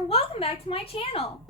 or welcome back to my channel.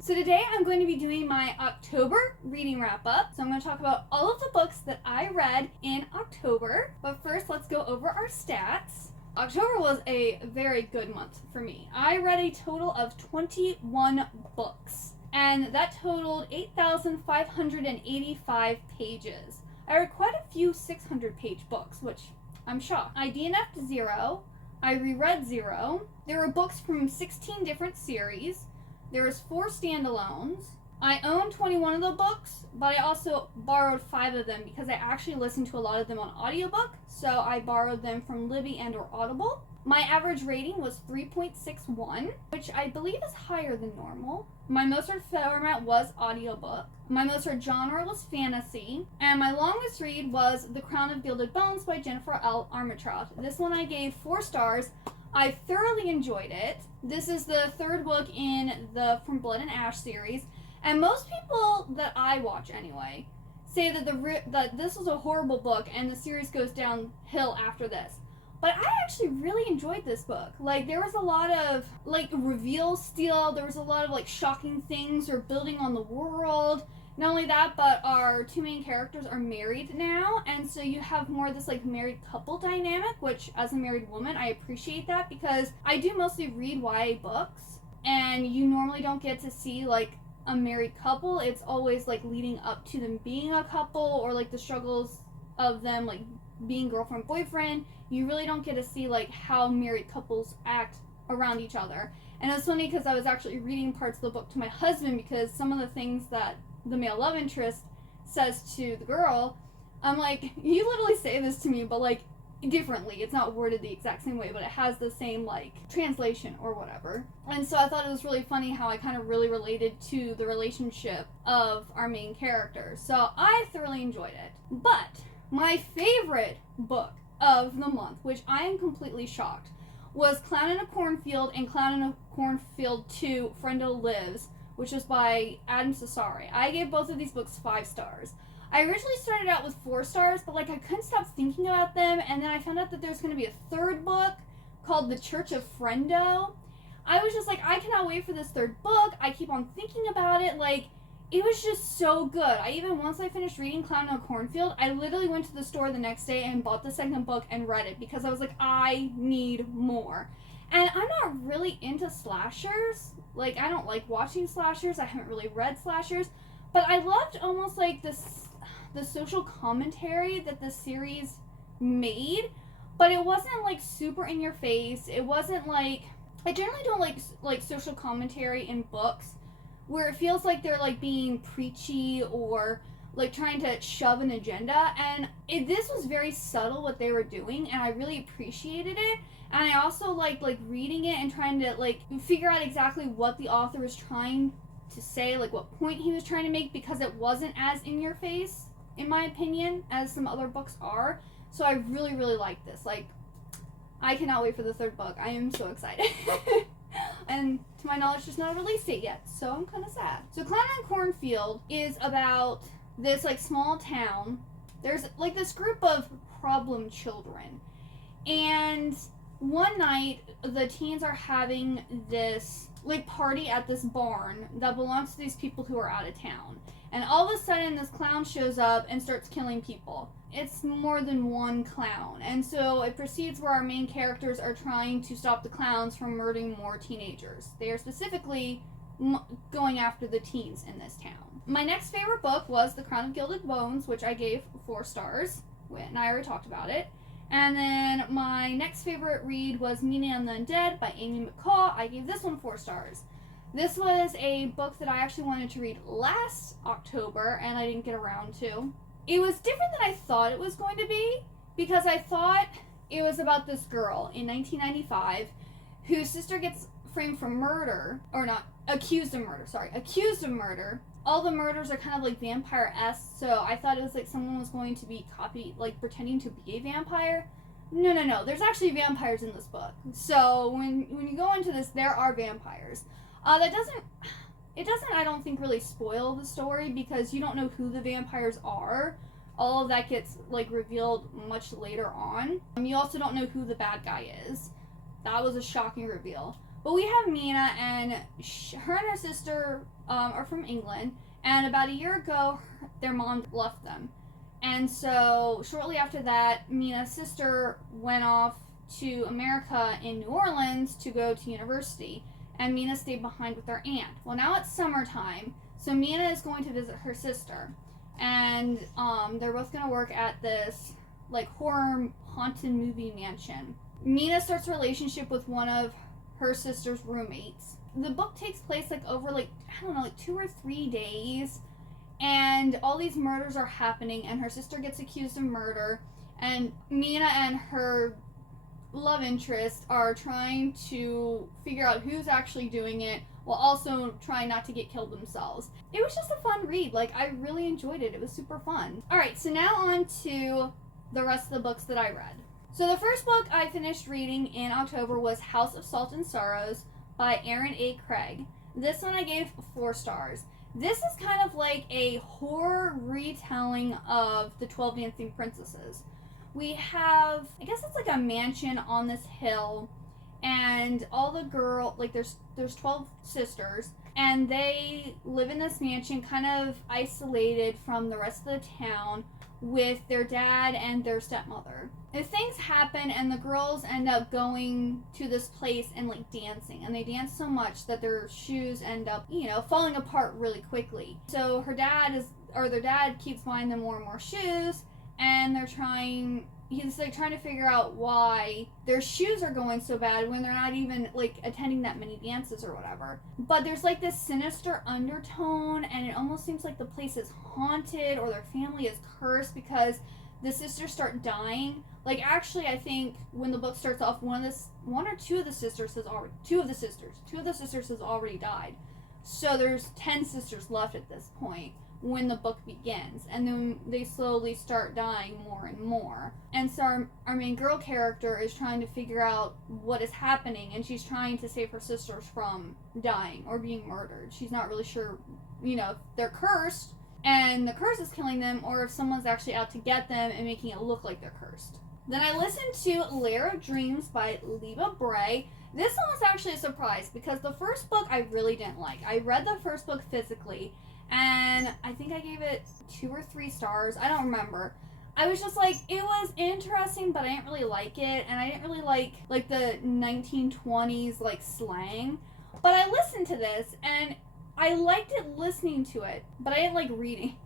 So today I'm going to be doing my October reading wrap up. So I'm going to talk about all of the books that I read in October. But first, let's go over our stats. October was a very good month for me. I read a total of 21 books, and that totaled 8,585 pages. I read quite a few 600-page books, which I'm shocked. I DNF'd 0. I reread 0. There were books from 16 different series. There was 4 standalones. I own 21 of the books, but I also borrowed 5 of them because I actually listened to a lot of them on audiobook, so I borrowed them from Libby and or Audible. My average rating was 3.61, which I believe is higher than normal. My most read format was audiobook. My most read genre was fantasy. And my longest read was The Crown of Gilded Bones by Jennifer L. Armentrout. This one I gave 4 stars. I thoroughly enjoyed it. This is the 3rd book in the From Blood and Ash series. And most people that I watch anyway say that that this was a horrible book and the series goes downhill after this. But I actually really enjoyed this book. Like, there was a lot of, like, reveals still. There was a lot of, like, shocking things or building on the world. Not only that, but our 2 main characters are married now. And so you have more of this, like, married couple dynamic, which, as a married woman, I appreciate that because I do mostly read YA books. And you normally don't get to see, like, a married couple. It's always, like, leading up to them being a couple or, like, the struggles of them, like, being girlfriend boyfriend. You really don't get to see like how married couples act around each other. And it's funny because I was actually reading parts of the book to my husband because some of the things that the male love interest says to the girl, I'm like, you literally say this to me but like differently. It's not worded the exact same way, but it has the same like translation or whatever. And so I thought it was really funny how I kind of really related to the relationship of our main characters. So I thoroughly enjoyed it. But my favorite book of the month, which I am completely shocked, was Clown in a Cornfield and Clown in a Cornfield 2, Friendo Lives, which was by Adam Cesare. I gave both of these books 5 stars. I originally started out with 4 stars, but like I couldn't stop thinking about them, and then I found out that there's going to be a 3rd book called The Church of Friendo. I was just like, I cannot wait for this 3rd book. I keep on thinking about it, like, it was just so good. Once I finished reading Clown in a Cornfield, I literally went to the store the next day and bought the 2nd book and read it because I was like, I need more. And I'm not really into slashers. Like, I don't like watching slashers. I haven't really read slashers. But I loved almost like the social commentary that the series made. But it wasn't like super in your face. It wasn't like, I generally don't like social commentary in books where it feels like they're like being preachy or like trying to shove an agenda, and this was very subtle what they were doing, and I really appreciated it. And I also like reading it and trying to like figure out exactly what the author was trying to say, like what point he was trying to make, because it wasn't as in your face, in my opinion, as some other books are. So I really liked this. Like, I cannot wait for the 3rd book. I am so excited. And to my knowledge, there's not a release date yet, so I'm kind of sad. So Clown in a Cornfield is about this like small town. There's like this group of problem children, and one night the teens are having this like party at this barn that belongs to these people who are out of town. And all of a sudden this clown shows up and starts killing people. It's more than one clown. And so it proceeds where our main characters are trying to stop the clowns from murdering more teenagers. They are specifically going after the teens in this town. My next favorite book was The Crown of Gilded Bones, which I gave 4 stars, and I already talked about it. And then my next favorite read was Mina and the Undead by Amy McCall. I gave this one 4 stars. This was a book that I actually wanted to read last October, and I didn't get around to. It was different than I thought it was going to be, because I thought it was about this girl in 1995 whose sister gets framed for murder, or not, accused of murder. All the murders are kind of like vampire-esque, so I thought it was like someone was going to be pretending to be a vampire. No, there's actually vampires in this book. So when you go into this, there are vampires. It doesn't, I don't think, really spoil the story because you don't know who the vampires are. all of that gets like revealed much later on. You also don't know who the bad guy is. That was a shocking reveal. But we have Mina, and her and her sister are from England, and about a year ago their mom left them. And so shortly after that, Mina's sister went off to America in New Orleans to go to university, and Mina stayed behind with her aunt. Well, now it's summertime, so Mina is going to visit her sister, and they're both going to work at this like horror haunted movie mansion. Mina starts a relationship with one of her sister's roommates. The book takes place like over like, I don't know, like 2 or 3 days, and all these murders are happening, and her sister gets accused of murder, and Mina and her love interest are trying to figure out who's actually doing it while also trying not to get killed themselves. It was just a fun read. Like, I really enjoyed it. It was super fun. Alright, so now on to the rest of the books that I read. So the first book I finished reading in October was House of Salt and Sorrows by Aaron A. Craig. This one I gave 4 stars. This is kind of like a horror retelling of the 12 Dancing Princesses. We have, I guess it's like a mansion on this hill, and all the like there's 12 sisters, and they live in this mansion kind of isolated from the rest of the town with their dad and their stepmother. If things happen and the girls end up going to this place and like dancing, and they dance so much that their shoes end up, falling apart really quickly. So their dad keeps buying them more and more shoes, and he's like trying to figure out why their shoes are going so bad when they're not even like attending that many dances or whatever. But there's like this sinister undertone, and it almost seems like the place is haunted or their family is cursed because the sisters start dying. Like, actually, I think when the book starts off, two of the sisters has already died. So there's 10 sisters left at this point when the book begins, and then they slowly start dying more and more. And so our main girl character is trying to figure out what is happening, and she's trying to save her sisters from dying or being murdered. She's not really sure, if they're cursed and the curse is killing them, or if someone's actually out to get them and making it look like they're cursed. Then I listened to Lair of Dreams by Leva Bray. This one was actually a surprise because the first book I really didn't like. I read the first book physically, and I think I gave it 2 or 3 stars. I don't remember. I was just like, it was interesting, but I didn't really like it, and I didn't really like the 1920s like slang. But I listened to this, and I liked it listening to it, but I didn't like reading.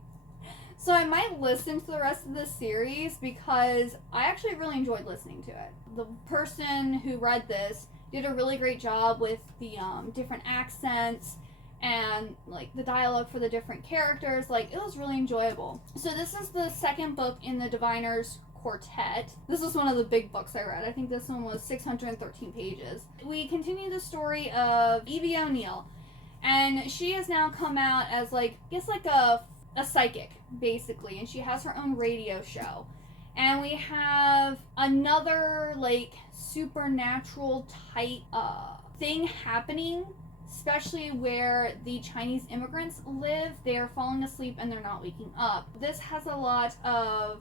So I might listen to the rest of this series because I actually really enjoyed listening to it. The person who read this did a really great job with the different accents and like the dialogue for the different characters. Like, it was really enjoyable. So this is the second book in the Diviners Quartet. This was one of the big books I read. I think this one was 613 pages. We continue the story of Evie O'Neill, and she has now come out as like a psychic, basically, and she has her own radio show. And we have another like supernatural type thing happening, especially where the Chinese immigrants live. They're falling asleep and they're not waking up. This has a lot of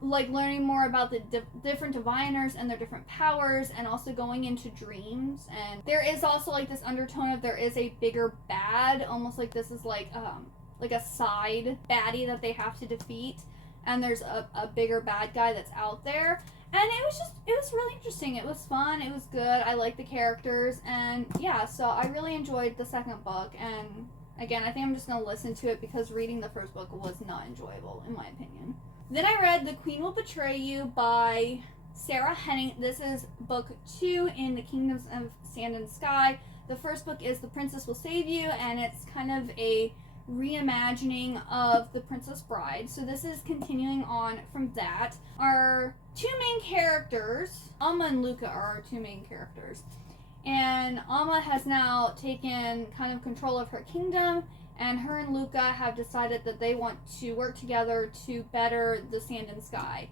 like learning more about the different diviners and their different powers, and also going into dreams. And there is also like this undertone of there is a bigger bad, almost like this is like a side baddie that they have to defeat, and there's a bigger bad guy that's out there. And it was really interesting. It was fun. It was good. I liked the characters, and yeah, so I really enjoyed the second book. And again, I think I'm just going to listen to it because reading the first book was not enjoyable, in my opinion. Then I read The Queen Will Betray You by Sarah Henning. This is book 2 in the Kingdoms of Sand and Sky. The first book is The Princess Will Save You, and it's kind of a reimagining of The Princess Bride. So this is continuing on from that. Our 2 main characters, Alma and Luca, are our 2 main characters. And Alma has now taken kind of control of her kingdom, and her and Luca have decided that they want to work together to better the Sand and Sky.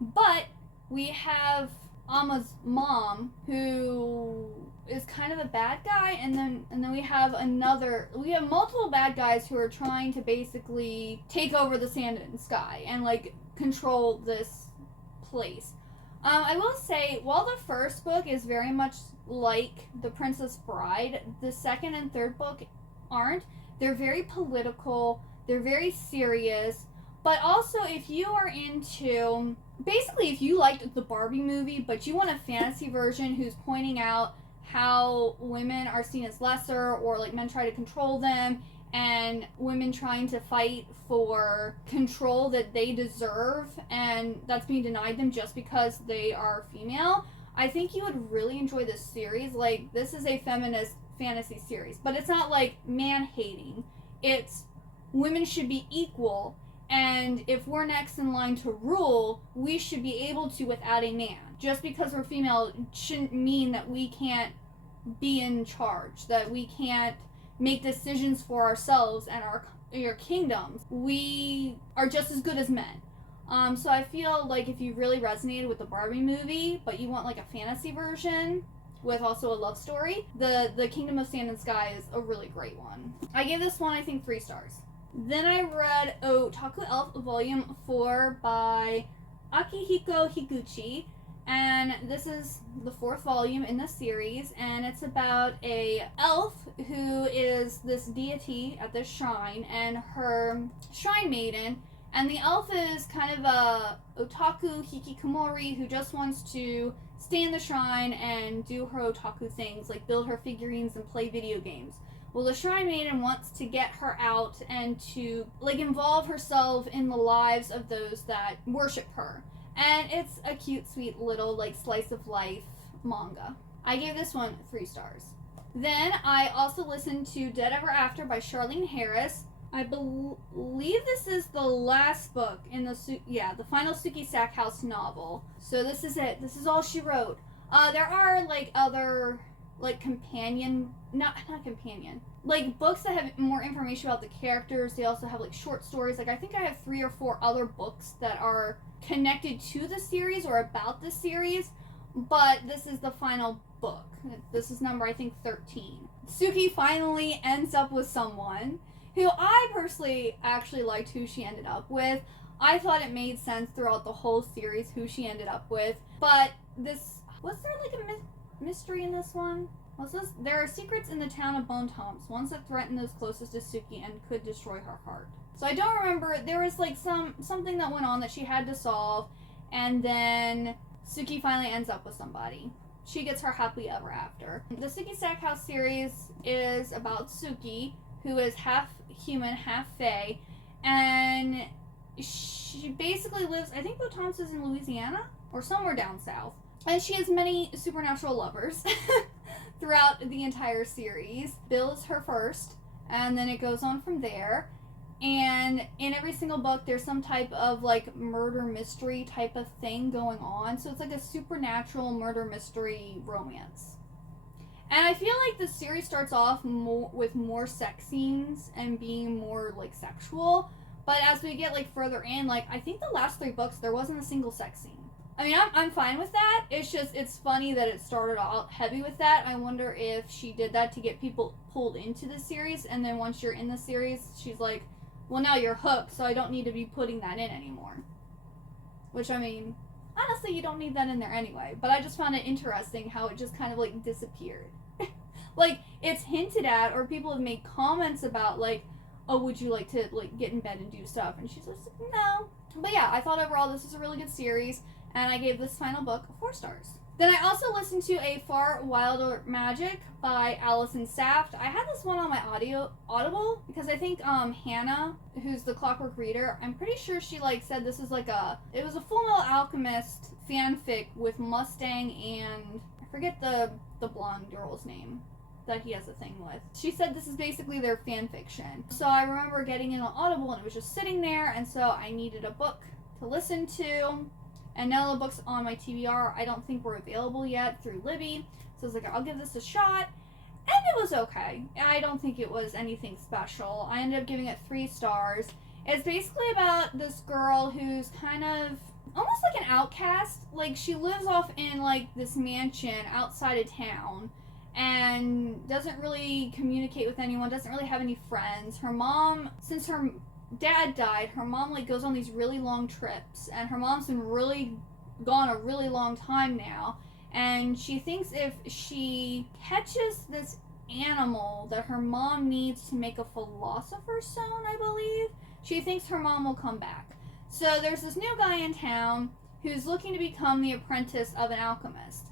But we have Alma's mom, who is kind of a bad guy, and then we have multiple bad guys who are trying to basically take over the Sand and Sky and like control this place. I will say, while the first book is very much like The Princess Bride, the second and third book aren't. They're very political, they're very serious, but also if you are into, basically if you liked the Barbie movie, but you want a fantasy version who's pointing out how women are seen as lesser, or like men try to control them, and women trying to fight for control that they deserve and that's being denied them just because they are female, I think you would really enjoy this series. Like, this is a feminist fantasy series, but it's not like man-hating. It's women should be equal, and if we're next in line to rule, we should be able to without a man. Just because we're female shouldn't mean that we can't be in charge, that we can't make decisions for ourselves and our kingdoms. We are just as good as men. So I feel like if you really resonated with the Barbie movie, but you want like a fantasy version with also a love story, the Kingdom of Sand and Sky is a really great one. I gave this one, I think, 3 stars. Then I read Otaku Elf Volume 4 by Akihiko Higuchi. And this is the 4th volume in the series, and it's about a elf who is this deity at this shrine, and her shrine maiden, and the elf is kind of a otaku hikikomori who just wants to stay in the shrine and do her otaku things, like build her figurines and play video games. Well, the shrine maiden wants to get her out and to like involve herself in the lives of those that worship her. And it's a cute, sweet little, like, slice of life manga. I gave this one 3 stars. Then I also listened to Dead Ever After by Charlene Harris. I believe this is the last book in the final Suki Stackhouse novel. So this is it. This is all she wrote. There are, like, other, like, not companion, like, books that have more information about the characters. They also have, like, short stories. Like, I think I have 3 or 4 other books that are connected to the series or about the series, but this is the final book. This is number, I think, 13. Suki finally ends up with someone who I personally actually liked who she ended up with. I thought it made sense throughout the whole series who she ended up with, but was there like a mystery in this one? There are secrets in the town of Bone Toms, ones that threaten those closest to Suki and could destroy her heart. So I don't remember. There was like something that went on that she had to solve, and then Suki finally ends up with somebody. She gets her happily ever after. The Suki Stackhouse series is about Suki, who is half human, half fae, and she basically lives, I think Botom's is in Louisiana or somewhere down south. And she has many supernatural lovers throughout the entire series. Bill is her first, and then it goes on from there. And in every single book, there's some type of, like, murder mystery type of thing going on. So it's like a supernatural murder mystery romance. And I feel like the series starts off with more sex scenes and being more, like, sexual. But as we get, like, further in, like, I think the last 3 books, there wasn't a single sex scene. I mean, I'm fine with that. It's just, it's funny that it started out heavy with that. I wonder if she did that to get people pulled into the series. And then once you're in the series, she's like, well, now you're hooked, so I don't need to be putting that in anymore. Which, I mean, honestly, you don't need that in there anyway. But I just found it interesting how it just kind of, like, disappeared. Like, it's hinted at, or people have made comments about, like, oh, would you like to, like, get in bed and do stuff? And she's like, no. But yeah, I thought overall this is a really good series, and I gave this final book 4 stars. Then I also listened to A Far Wilder Magic by Allison Saft. I had this one on my Audible because I think Hannah, who's the Clockwork Reader, I'm pretty sure she like said this is like it was a Full Metal Alchemist fanfic with Mustang and I forget the blonde girl's name that he has a thing with. She said this is basically their fan fiction. So I remember getting it on Audible and it was just sitting there, and so I needed a book to listen to. And none of the books on my TBR I don't think were available yet through Libby. So I was like, I'll give this a shot. And it was okay. I don't think it was anything special. I ended up giving it 3 stars. It's basically about this girl who's kind of almost like an outcast. Like, she lives off in, like, this mansion outside of town and doesn't really communicate with anyone, doesn't really have any friends. Her mom, since her dad died, her mom like goes on these really long trips, and her mom's been really gone a really long time now, and she thinks if she catches this animal that her mom needs to make a philosopher's stone, I believe, she thinks her mom will come back. So there's this new guy in town who's looking to become the apprentice of an alchemist.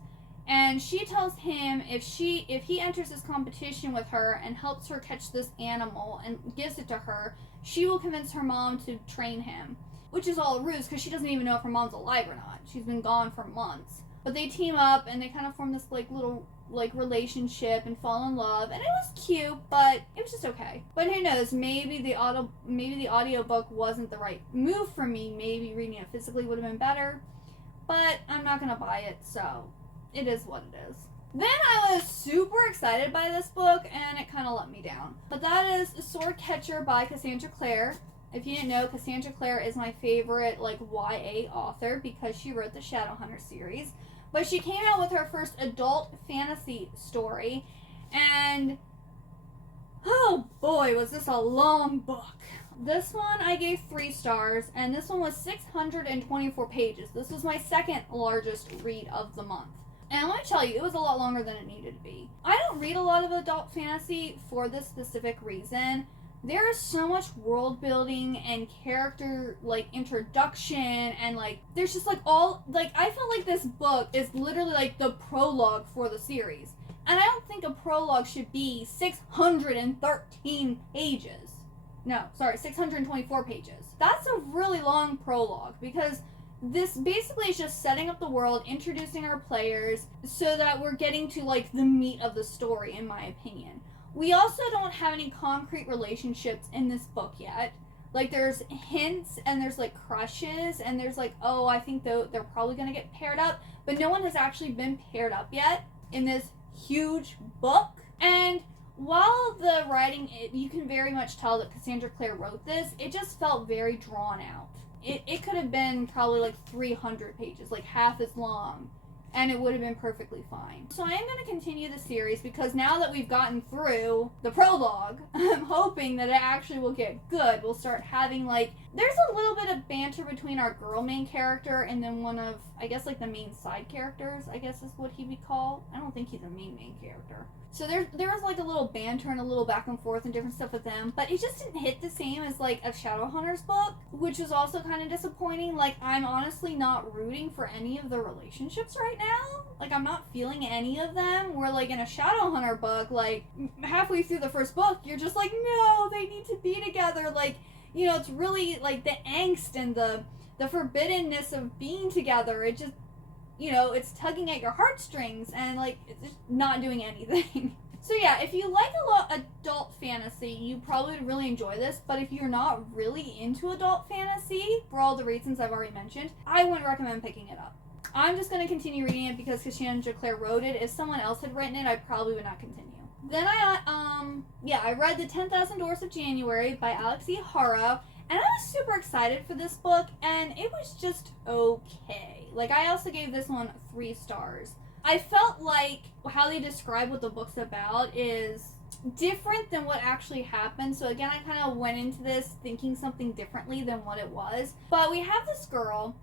And she tells him if he enters this competition with her and helps her catch this animal and gives it to her, she will convince her mom to train him. Which is all a ruse because she doesn't even know if her mom's alive or not. She's been gone for months. But they team up and they kind of form this like little like relationship and fall in love, and it was cute, but it was just okay. But who knows, maybe the audiobook wasn't the right move for me. Maybe reading it physically would have been better, but I'm not gonna buy it, so it is what it is. Then I was super excited by this book, and it kind of let me down. But that is Sword Catcher by Cassandra Clare. If you didn't know, Cassandra Clare is my favorite like YA author because she wrote the Shadowhunter series. But she came out with her first adult fantasy story, and oh boy, was this a long book. This one I gave 3 stars, and this one was 624 pages. This was my second largest read of the month. And let me tell you, it was a lot longer than it needed to be. I don't read a lot of adult fantasy for this specific reason. There is so much world building and character like introduction, and like there's just like all like I felt like this book is literally like the prologue for the series. And I don't think a prologue should be 613 pages. No, sorry, 624 pages. That's a really long prologue because this basically is just setting up the world, introducing our players so that we're getting to like the meat of the story, in my opinion. We also don't have any concrete relationships in this book yet. Like, there's hints, and there's, like, crushes, and there's, like, oh, I think they're probably going to get paired up. But no one has actually been paired up yet in this huge book. And while the writing, you can very much tell that Cassandra Clare wrote this, it just felt very drawn out. It could have been probably, like, 300 pages, like, half as long. And it would have been perfectly fine. So I am going to continue the series because now that we've gotten through the prologue, I'm hoping that it actually will get good. We'll start having like, there's a little bit of banter between our girl main character and then one of, I guess like the main side characters, I guess is what he would call. I don't think he's a main character. So there was like a little banter and a little back and forth and different stuff with them, but it just didn't hit the same as like a Shadowhunters book, which was also kind of disappointing. Like, I'm honestly not rooting for any of the relationships right now. Like, I'm not feeling any of them. Where like in a Shadowhunter book, like halfway through the first book, you're just like, no, they need to be together. Like, you know, it's really like the angst and the forbiddenness of being together. It just, you know, it's tugging at your heartstrings and like it's just not doing anything. So yeah, if you like a lot adult fantasy, you probably would really enjoy this. But if you're not really into adult fantasy, for all the reasons I've already mentioned, I wouldn't recommend picking it up. I'm just going to continue reading it because Cassandra Clare wrote it. If someone else had written it, I probably would not continue. Then I read The 10,000 Doors of January by Alex E. Haro, and I was super excited for this book, and it was just okay. Like, I also gave this one 3 stars. I felt like how they describe what the book's about is different than what actually happened. So again, I kind of went into this thinking something differently than what it was. But we have this girl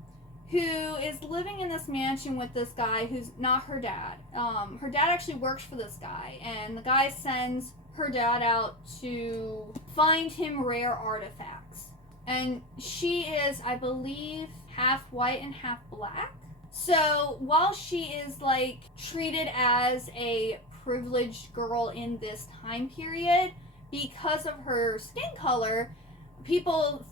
who is living in this mansion with this guy who's not her dad. Her dad actually works for this guy, and the guy sends her dad out to find him rare artifacts. And she is, I believe, half white and half black. So while she is like treated as a privileged girl in this time period, because of her skin color, people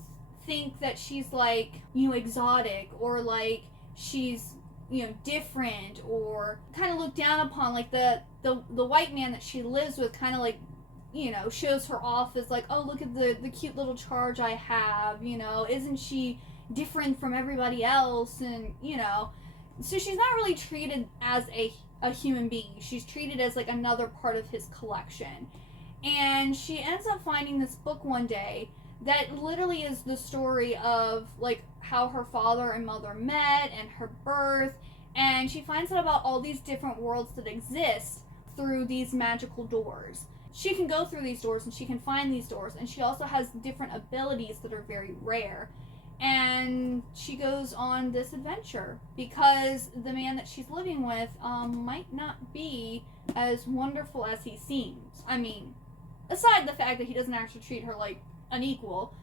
think that she's like, you know, exotic, or like she's, you know, different, or kind of looked down upon. Like the white man that she lives with kind of like, you know, shows her off as like, oh, look at the cute little charge I have, you know, isn't she different from everybody else? And, you know, so she's not really treated as a human being. She's treated as like another part of his collection. And she ends up finding this book one day that literally is the story of like how her father and mother met and her birth. And she finds out about all these different worlds that exist through these magical doors. she can go through these doors and she can find these doors, and she also has different abilities that are very rare. And she goes on this adventure because the man that she's living with might not be as wonderful as he seems. I mean, aside the fact that he doesn't actually treat her like an equal,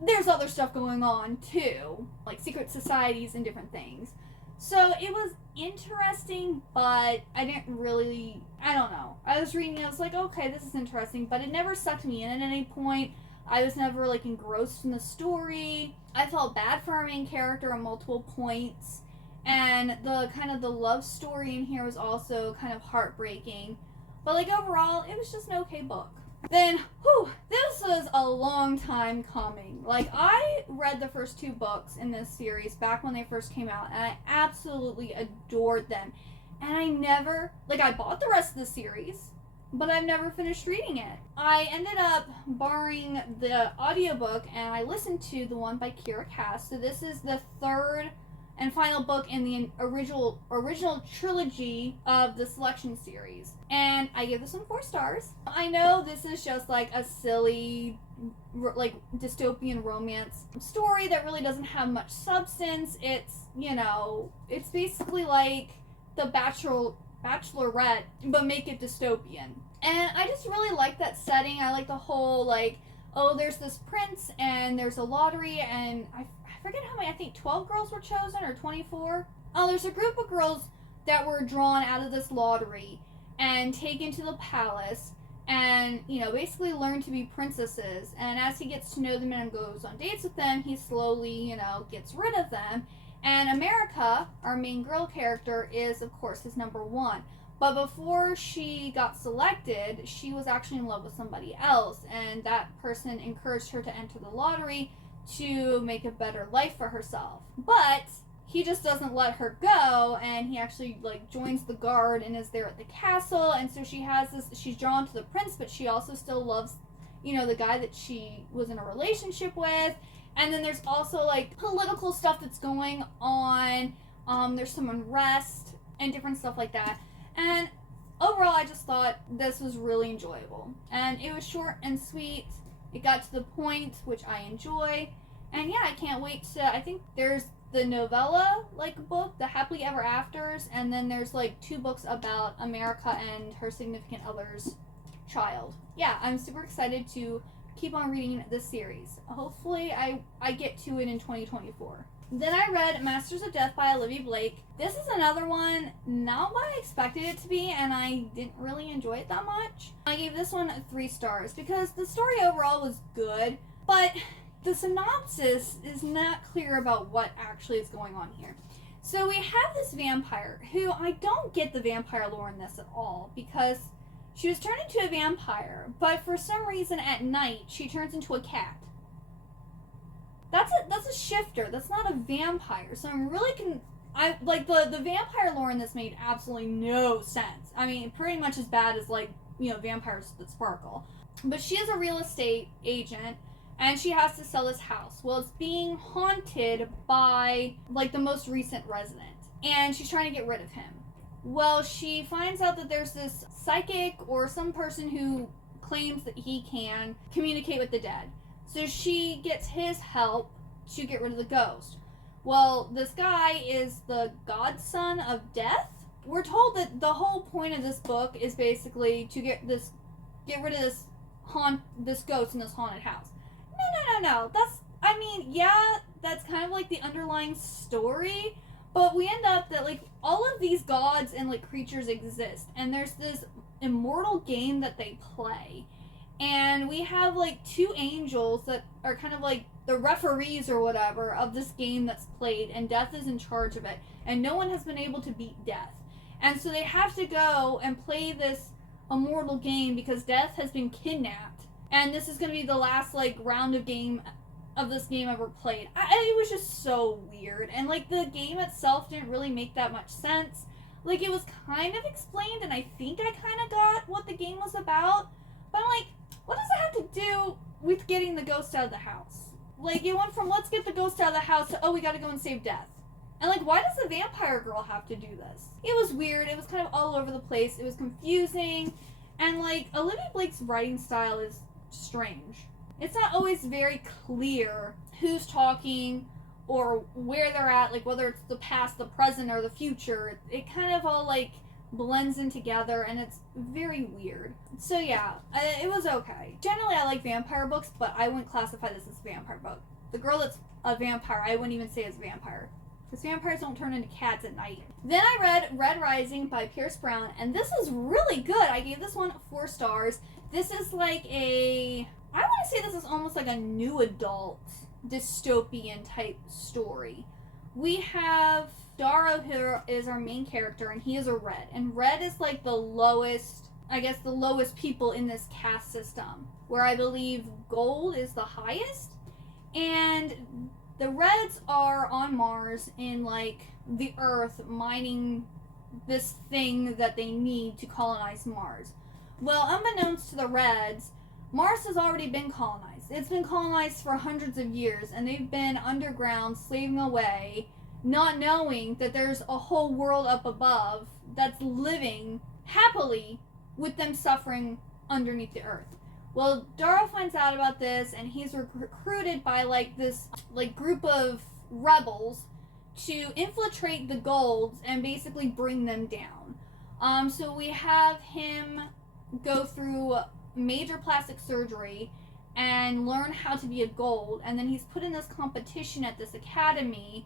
there's other stuff going on too, like secret societies and different things. So it was interesting, but I didn't really, I don't know. I was reading it, I was like, okay, this is interesting, but it never sucked me in at any point. I was never, like, engrossed in the story. I felt bad for our main character at multiple points. And the kind of the love story in here was also kind of heartbreaking. But, like, overall, it was just an okay book. Then, this was a long time coming. Like, I read the first 2 books in this series back when they first came out, and I absolutely adored them. And I never, like, I bought the rest of the series, but I've never finished reading it. I ended up borrowing the audiobook, and I listened to the one by Kira Cass. So this is the 3rd and final book in the original trilogy of the Selection series. And I give this one 4 stars. I know this is just like a silly, like, dystopian romance story that really doesn't have much substance. It's, you know, it's basically like The Bachelorette, but make it dystopian. And I just really like that setting. I like the whole, like, oh, there's this prince, and there's a lottery, and I forget how many, I think 12 girls were chosen, or 24. Oh, there's a group of girls that were drawn out of this lottery and taken to the palace and, you know, basically learn to be princesses. And as he gets to know them and goes on dates with them, he slowly, you know, gets rid of them. And America, our main girl character, is, of course, his number 1. But before she got selected, she was actually in love with somebody else. And that person encouraged her to enter the lottery to make a better life for herself. But he just doesn't let her go, and he actually, like, joins the guard and is there at the castle. And so she has this, she's drawn to the prince, but she also still loves, you know, the guy that she was in a relationship with. And then there's also, like, political stuff that's going on. There's some unrest and different stuff like that. And overall, I just thought this was really enjoyable. And it was short and sweet. It got to the point, which I enjoy. And yeah, I can't wait to, I think there's the novella, like, book, The Happily Ever Afters. And then there's, like, 2 books about America and her significant other's child. Yeah, I'm super excited to keep on reading this series. Hopefully I get to it in 2024. Then I read Masters of Death by Olivia Blake. This is another one, not what I expected it to be, and I didn't really enjoy it that much. I gave this one 3 stars because the story overall was good, but the synopsis is not clear about what actually is going on here. So we have this vampire who, I don't get the vampire lore in this at all, because she was turned into a vampire, but for some reason at night she turns into a cat. That's a shifter. That's not a vampire. So I'm really the vampire lore in this made absolutely no sense. I mean, pretty much as bad as, like, you know, vampires that sparkle. But she is a real estate agent, and she has to sell this house. Well, it's being haunted by, like, the most recent resident, and she's trying to get rid of him. Well, she finds out that there's this psychic or some person who claims that he can communicate with the dead. So she gets his help to get rid of the ghost. Well, this guy is the godson of death. We're told that the whole point of this book is basically to get rid of this ghost in this haunted house. No. That's kind of like the underlying story. But we end up that, like, all of these gods and, like, creatures exist. And there's this immortal game that they play. And we have, like, 2 angels that are kind of like the referees or whatever of this game that's played, and Death is in charge of it. And no one has been able to beat Death. And so they have to go and play this immortal game because Death has been kidnapped. And this is going to be the last, like, round of this game ever played. It was just so weird. And, like, the game itself didn't really make that much sense. Like, it was kind of explained, and I think I kind of got what the game was about. But I'm like, what does it have to do with getting the ghost out of the house? Like, it went from let's get the ghost out of the house to, oh, we gotta go and save Death. And, like, why does the vampire girl have to do this? It was weird. It was kind of all over the place. It was confusing. And, like, Olivia Blake's writing style is strange. It's not always very clear who's talking or where they're at, like, whether it's the past, the present, or the future. It kind of all, like, blends in together, and it's very weird. So, yeah, it was okay. Generally, I like vampire books, but I wouldn't classify this as a vampire book. The girl that's a vampire, I wouldn't even say is a vampire. Because vampires don't turn into cats at night. Then I read Red Rising by Pierce Brown, and this is really good. I gave this one 4 stars. This is like I want to say this is almost like a new adult dystopian type story. We have Darrow, who is our main character, and he is a red. And red is like the lowest people in this caste system, where I believe gold is the highest. And the Reds are on Mars in, like, the Earth, mining this thing that they need to colonize Mars. Well, unbeknownst to the Reds, Mars has already been colonized. It's been colonized for hundreds of years, and they've been underground, slaving away, not knowing that there's a whole world up above that's living happily with them suffering underneath the Earth. Well, Darrow finds out about this, and he's recruited by, like, this, like, group of rebels to infiltrate the golds and basically bring them down. So we have him go through major plastic surgery and learn how to be a gold, and then he's put in this competition at this academy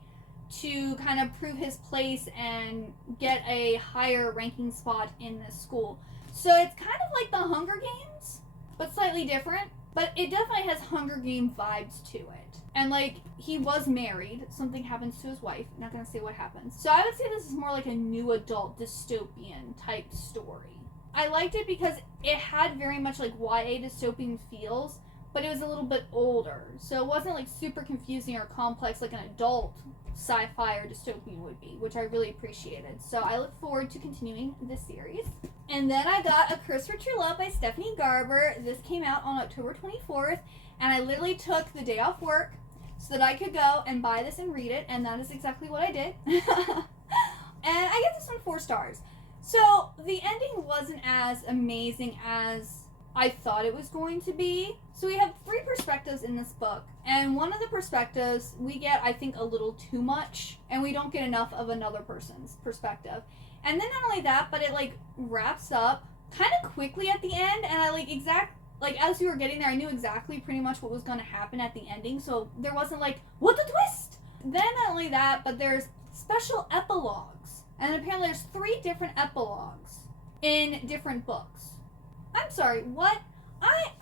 to kind of prove his place and get a higher ranking spot in this school. So it's kind of like the Hunger Games, but slightly different. But it definitely has Hunger Game vibes to it. And, like, he was married. Something happens to his wife. Not gonna say what happens. So I would say this is more like a new adult dystopian type story. I liked it because it had very much, like, YA dystopian feels, but it was a little bit older. So it wasn't, like, super confusing or complex like an adult sci-fi or dystopian would be, which I really appreciated. So I look forward to continuing this series. And then I got A Curse for True Love by Stephanie Garber. This came out on October 24th, and I literally took the day off work so that I could go and buy this and read it, and that is exactly what I did. And I give this one 4 stars. So the ending wasn't as amazing as I thought it was going to be. So we have 3 perspectives in this book, and one of the perspectives we get, I think, a little too much, and we don't get enough of another person's perspective. And then not only that, but it, like, wraps up kind of quickly at the end, and I, like, as we were getting there, I knew exactly pretty much what was going to happen at the ending, so there wasn't, like, what the twist? Then not only that, but there's special epilogues, and apparently there's 3 different epilogues in different books. I'm sorry, what?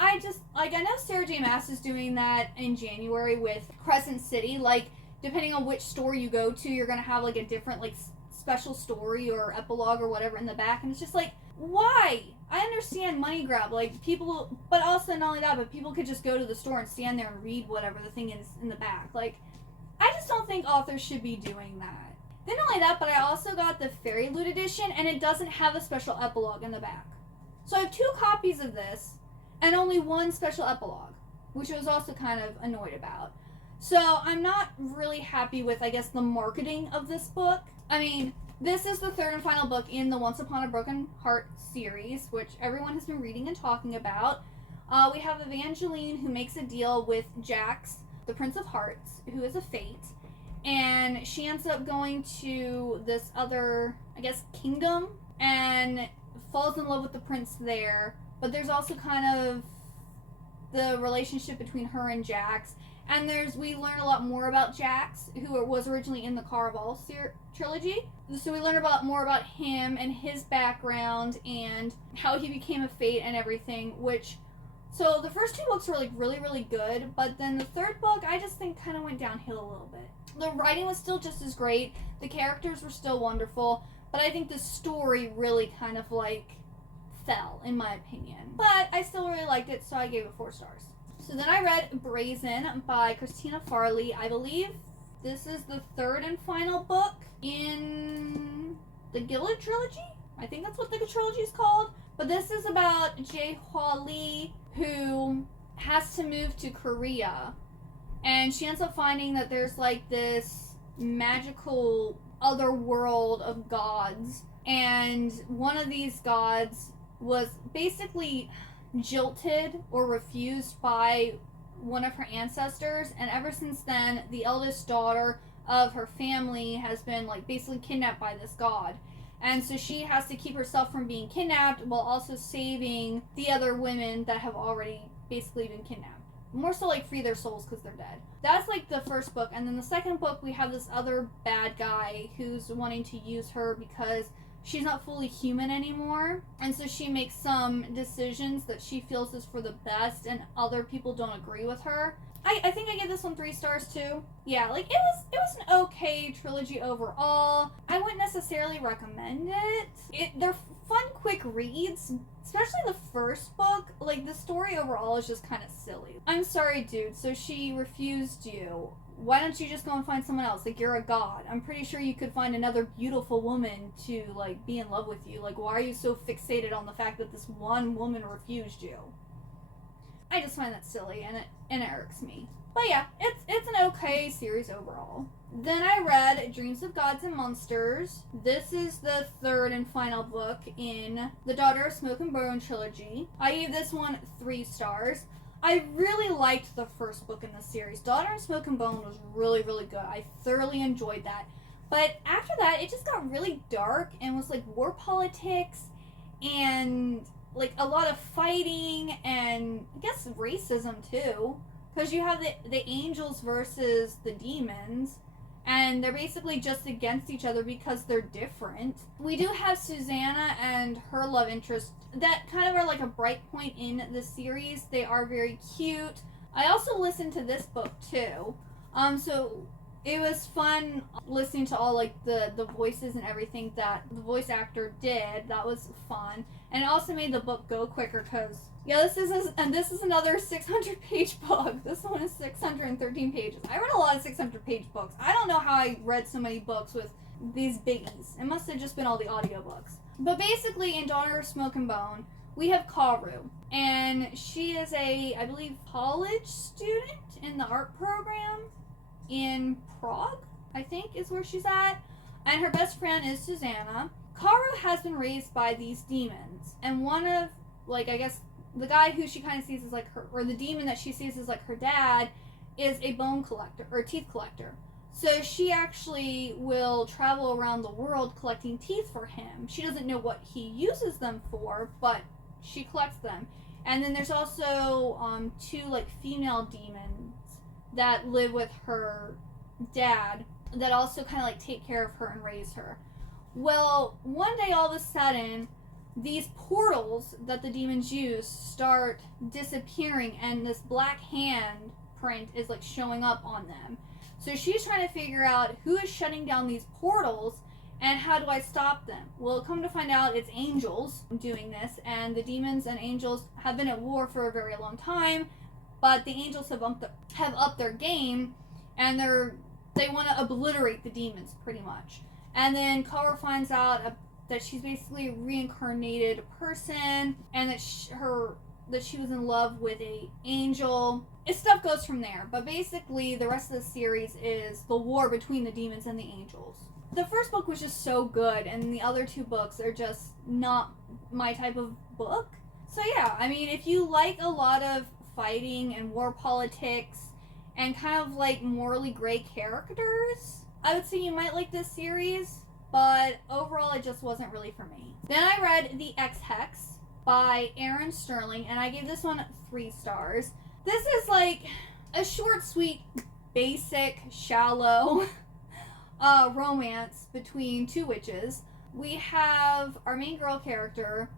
I just, like, I know Sarah J. Maas is doing that in January with Crescent City. Like, depending on which store you go to, you're going to have, like, a different, like, special story or epilogue or whatever in the back. And it's just like, why? I understand money grab, like, people, but also not only that, but people could just go to the store and stand there and read whatever the thing is in the back. Like, I just don't think authors should be doing that. Then not only that, but I also got the Fairy Loot edition, and it doesn't have a special epilogue in the back. So I have 2 copies of this, and only 1 special epilogue, which I was also kind of annoyed about. So I'm not really happy with, I guess, the marketing of this book. I mean, this is the 3rd and final book in the Once Upon a Broken Heart series, which everyone has been reading and talking about. We have Evangeline, who makes a deal with Jax, the Prince of Hearts, who is a fate, and she ends up going to this other, I guess, kingdom, and falls in love with the prince there. But there's also kind of the relationship between her and Jax. And we learn a lot more about Jax, who was originally in the Caraval trilogy. So we learn more about him and his background and how he became a fate and everything, so the first 2 books were, like, really, really good, but then the 3rd book, I just think, kind of went downhill a little bit. The writing was still just as great, the characters were still wonderful, but I think the story really kind of, like, fell, in my opinion. But I still really liked it, so I gave it 4 stars. So then I read Brazen by Christina Farley. I believe this is the 3rd and final book in the Gilded Trilogy? I think that's what the trilogy is called. But this is about Jae Hwa Lee, who has to move to Korea. And she ends up finding that there's, like, this magical other world of gods. And one of these gods was basically jilted or refused by one of her ancestors, and ever since then, the eldest daughter of her family has been like basically kidnapped by this god. And so she has to keep herself from being kidnapped while also saving the other women that have already basically been kidnapped. More so like free their souls because they're dead. That's like the first book. And then the second book, we have this other bad guy who's wanting to use her because she's not fully human anymore. And so she makes some decisions that she feels is for the best, and other people don't agree with her. I think I give this one 3 stars too. Yeah, like it was an okay trilogy overall. I wouldn't necessarily recommend it. They're fun, quick reads, especially the first book. Like the story overall is just kind of silly. I'm sorry, dude. So she refused you. Why don't you just go and find someone else? Like, you're a god. I'm pretty sure you could find another beautiful woman to like be in love with you. Like, why are you so fixated on the fact that this one woman refused you? I just find that silly, and it irks me. But yeah, it's an okay series overall. Then I read Dreams of Gods and Monsters. This is the 3rd and final book in the Daughter of Smoke and Bone trilogy. I gave this one 3 stars. I really liked the first book in the series. Daughter of Smoke and Bone was really, really good. I thoroughly enjoyed that. But after that, it just got really dark and was like war politics and like a lot of fighting and I guess racism too, because you have the angels versus the demons, and they're basically just against each other because they're different. We do have Susanna and her love interest that kind of are like a bright point in the series. They are very cute. I also listened to this book too, so it was fun listening to all like the voices and everything that the voice actor did. That was fun. And it also made the book go quicker because, yeah, this is another 600-page book. This one is 613 pages. I read a lot of 600-page books. I don't know how I read so many books with these biggies. It must have just been all the audiobooks. But basically, in Daughter of Smoke and Bone, we have Karu. And she is a, I believe, college student in the art program in Prague, I think is where she's at. And her best friend is Susanna. Karu has been raised by these demons, and one of, like, I guess the guy who she kind of sees as like her, or the demon that she sees as like her dad, is a bone collector or teeth collector. So she actually will travel around the world collecting teeth for him. She doesn't know what he uses them for, but she collects them. And then there's also 2 like female demons that live with her dad that also kind of like take care of her and raise her. Well, one day all of a sudden, these portals that the demons use start disappearing, and this black hand print is like showing up on them. So she's trying to figure out who is shutting down these portals and how do I stop them. Well, come to find out, it's angels doing this, and the demons and angels have been at war for a very long time, but the angels have upped their game, and they want to obliterate the demons pretty much. And then Karu finds out that she's basically a reincarnated person, and that she was in love with an angel. Stuff goes from there, but basically the rest of the series is the war between the demons and the angels. The first book was just so good, and the other 2 books are just not my type of book. So yeah, I mean, if you like a lot of fighting and war politics and kind of like morally gray characters, I would say you might like this series, but overall it just wasn't really for me. Then I read The Ex-Hex by Aaron Sterling, and I gave this one 3 stars. This is like a short, sweet, basic, shallow romance between 2 witches. We have our main girl character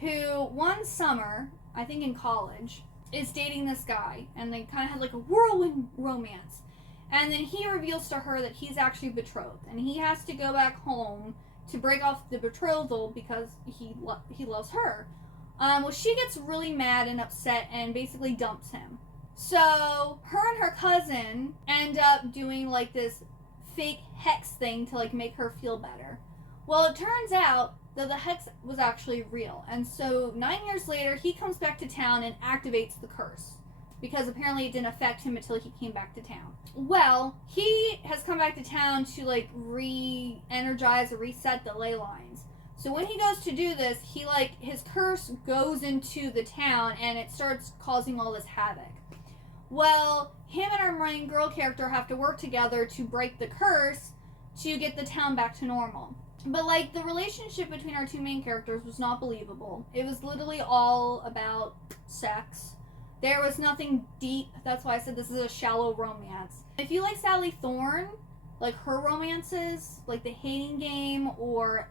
who one summer, I think in college, is dating this guy, and they kind of had like a whirlwind romance. And then he reveals to her that he's actually betrothed, and he has to go back home to break off the betrothal because he loves her. Well, she gets really mad and upset and basically dumps him. So her and her cousin end up doing like this fake hex thing to like make her feel better. Well, it turns out that the hex was actually real, and so 9 years later he comes back to town and activates the curse, because apparently it didn't affect him until he came back to town. Well, he has come back to town to like re-energize or reset the ley lines. So when he goes to do this, his curse goes into the town and it starts causing all this havoc. Well, him and our main girl character have to work together to break the curse to get the town back to normal. But like, the relationship between our two main characters was not believable. It was literally all about sex. There was nothing deep. That's why I said this is a shallow romance. If you like Sally Thorne, like her romances, like The Hating Game or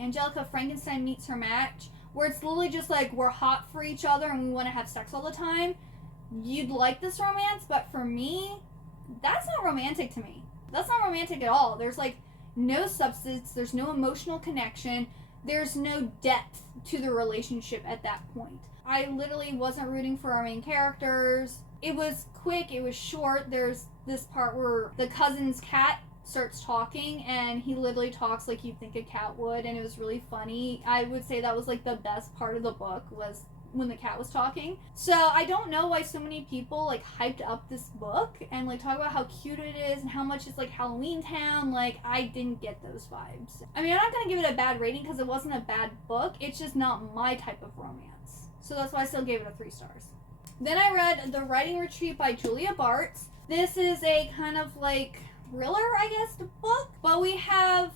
Angelica Frankenstein Meets Her Match, where it's literally just like we're hot for each other and we want to have sex all the time, you'd like this romance. But for me, that's not romantic to me. That's not romantic at all. There's like no substance, there's no emotional connection, there's no depth to the relationship at that point. I literally wasn't rooting for our main characters. It was quick, it was short. There's this part where the cousin's cat starts talking and he literally talks like you'd think a cat would, and it was really funny. I would say that was like the best part of the book, was when the cat was talking. So I don't know why so many people like hyped up this book and like talk about how cute it is and how much it's like Halloween Town. Like, I didn't get those vibes. I mean, I'm not gonna give it a bad rating because it wasn't a bad book. It's just not my type of romance. So that's why I still gave it a 3 stars. Then I read The Writing Retreat by Julia Bartz. This is a kind of like thriller, I guess, book. But we have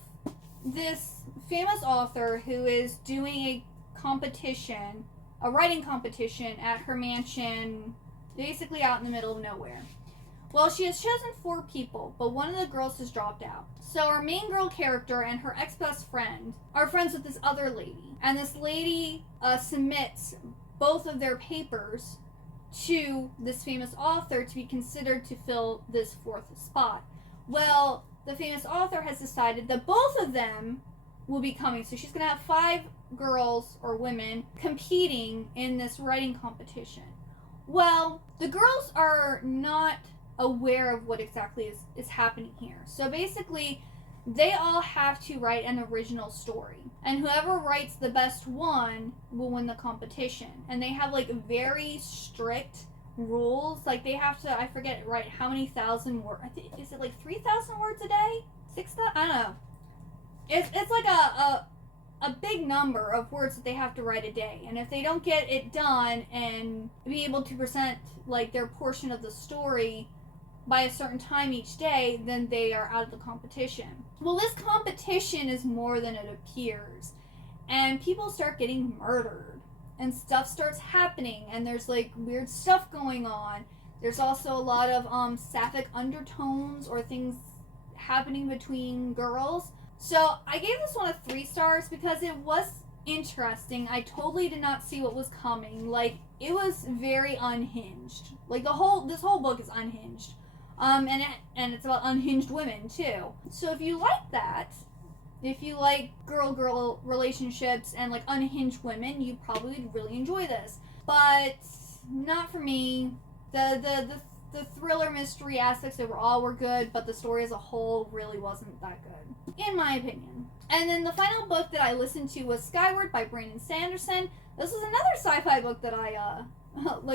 this famous author who is doing a competition, a writing competition at her mansion, basically out in the middle of nowhere. Well, she has chosen 4 people, but one of the girls has dropped out. So our main girl character and her ex-best friend are friends with this other lady. And this lady submits both of their papers to this famous author to be considered to fill this 4th spot. Well, the famous author has decided that both of them will be coming. So she's going to have 5 girls or women competing in this writing competition. Well, the girls are not aware of what exactly is happening here. So basically, they all have to write an original story. And whoever writes the best one will win the competition. And they have like very strict rules. Like, they have to, I forget, write how many thousand words. Is it like 3,000 words a day? 6,000? I don't know. It's like a big number of words that they have to write a day. And if they don't get it done and be able to present like their portion of the story by a certain time each day, then they are out of the competition. Well, this competition is more than it appears. And people start getting murdered. And stuff starts happening. And there's like weird stuff going on. There's also a lot of sapphic undertones or things happening between girls. So I gave this one a 3 stars because it was interesting. I totally did not see what was coming. Like, it was very unhinged. Like, this whole book is unhinged. And it's about unhinged women too. So if you like that, if you like girl-girl relationships and like unhinged women, you probably would really enjoy this. But not for me. The thriller mystery aspects overall were good, but the story as a whole really wasn't that good, in my opinion. And then the final book that I listened to was Skyward by Brandon Sanderson. This was another sci-fi book that I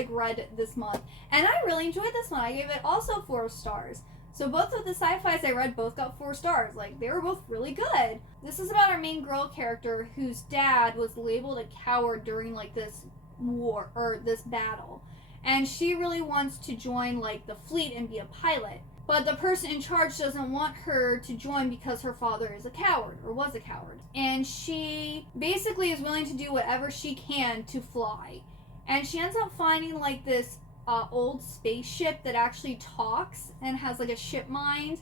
read this month, and I really enjoyed this one. I gave it also 4 stars. So both of the sci-fis I read both got 4 stars. Like, they were both really good. This is about our main girl character whose dad was labeled a coward during like this war or this battle. And she really wants to join like the fleet and be a pilot. But the person in charge doesn't want her to join because her father is a coward, or was a coward. And she basically is willing to do whatever she can to fly. And she ends up finding like this old spaceship that actually talks and has like a ship mind.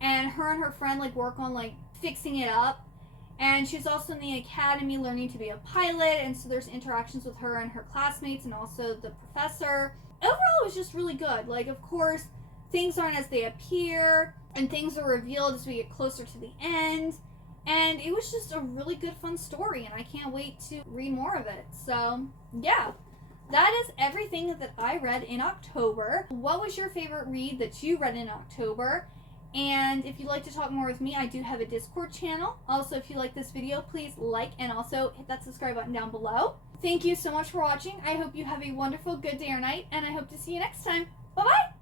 And her and her friend like work on like fixing it up. And she's also in the academy learning to be a pilot, and so there's interactions with her and her classmates and also the professor. Overall, it was just really good. Like, of course, things aren't as they appear, and things are revealed as we get closer to the end. And it was just a really good, fun story, and I can't wait to read more of it. So, yeah. That is everything that I read in October. What was your favorite read that you read in October? And if you'd like to talk more with me, I do have a Discord channel. Also, if you like this video, please like and also hit that subscribe button down below. Thank you so much for watching. I hope you have a wonderful, good day or night, and I hope to see you next time. Bye-bye!